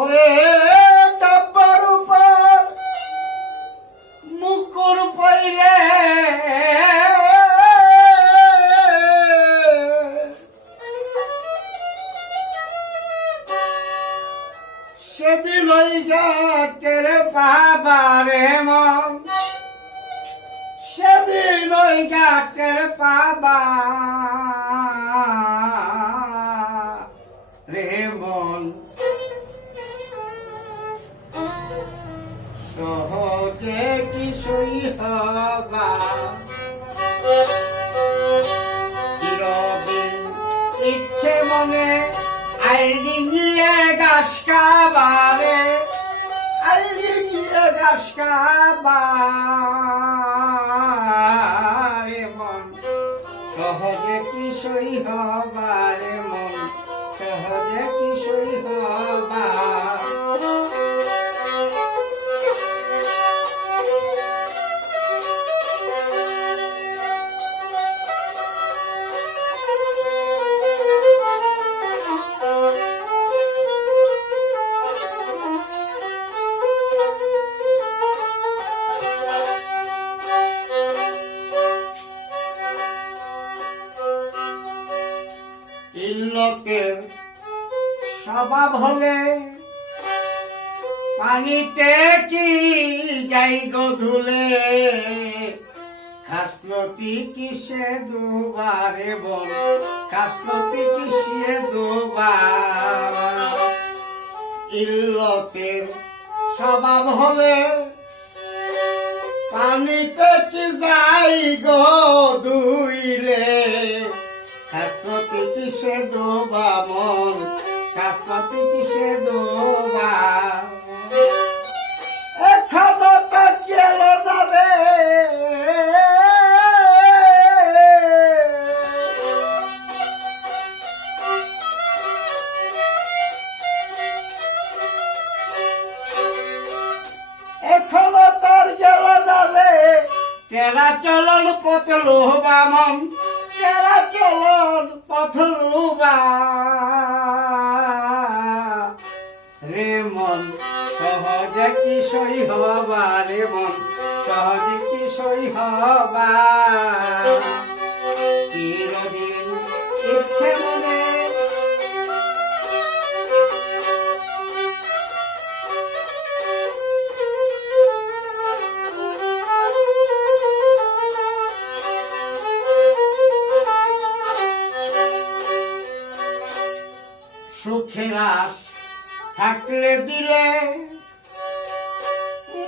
ওরে ডাব্বার উপর মুকুর পইলে সেদিন ওই ঘাটের পাবারে মন, সেদিন ওই ঘাটের পাবা রে মন। সহজে কিছুই হবা চিরদিন ইচ্ছে মনে আইডিঙিয়ে গাছ খাবারে, আইডিঙিয়ে গাছ খাবারে মন। সহজে কিছুই হবারে মন, সহজে কিছুই হবা। লোকের স্বভাব হলে পানিতে কি যাই গো ধুলে, খাসনতি কিসে দুবারে বল, খাসনতি কিসে দুবার। ইল্লতের স্বভাব হলে পানিতে কি যাই গো ধুইলে, খাসনতি কিসে দোবা মন, খাসনতি কিসে দোবা। এখনো তো গেল না রে এখনো তোর গেল না রে, তেরা চলন পতলো হবা মন, তেরা চলন পথলুবা রে মন। সহজে কিছুই হবা রে মন, সহজে কিছুই হবা। চিরদিন ইচ্ছে মনে সুখের আশ থাকলে দিলে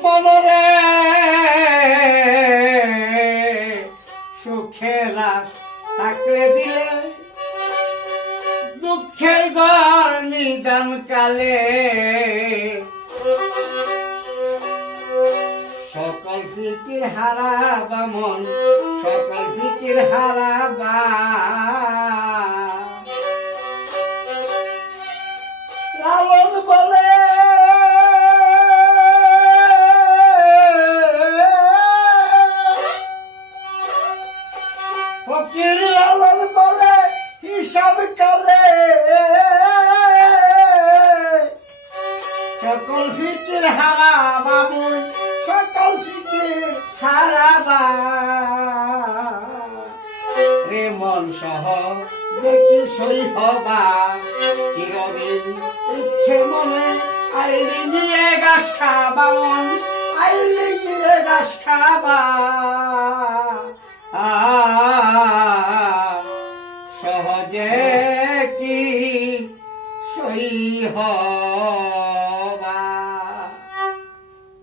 মনরে, সুখের আশ থাকলে দিলে দুঃখের ঘর নিদান কালে। সকল ফিকির হারাবা মন, সকল ফিকির হারাবা। লালন বলে ফকির, লালন বলে হিসাব করে সকল ফিকির হারাবা মুই, সকল ফিকির হারাবা রে মন। সহজে কিছুই হবা চিরদিন ইচ্ছে মনে আইডিঙিয়ে গাছ খাবা মন, আইডিঙিয়ে গাছ খাবা। সহজে কি সই হয়।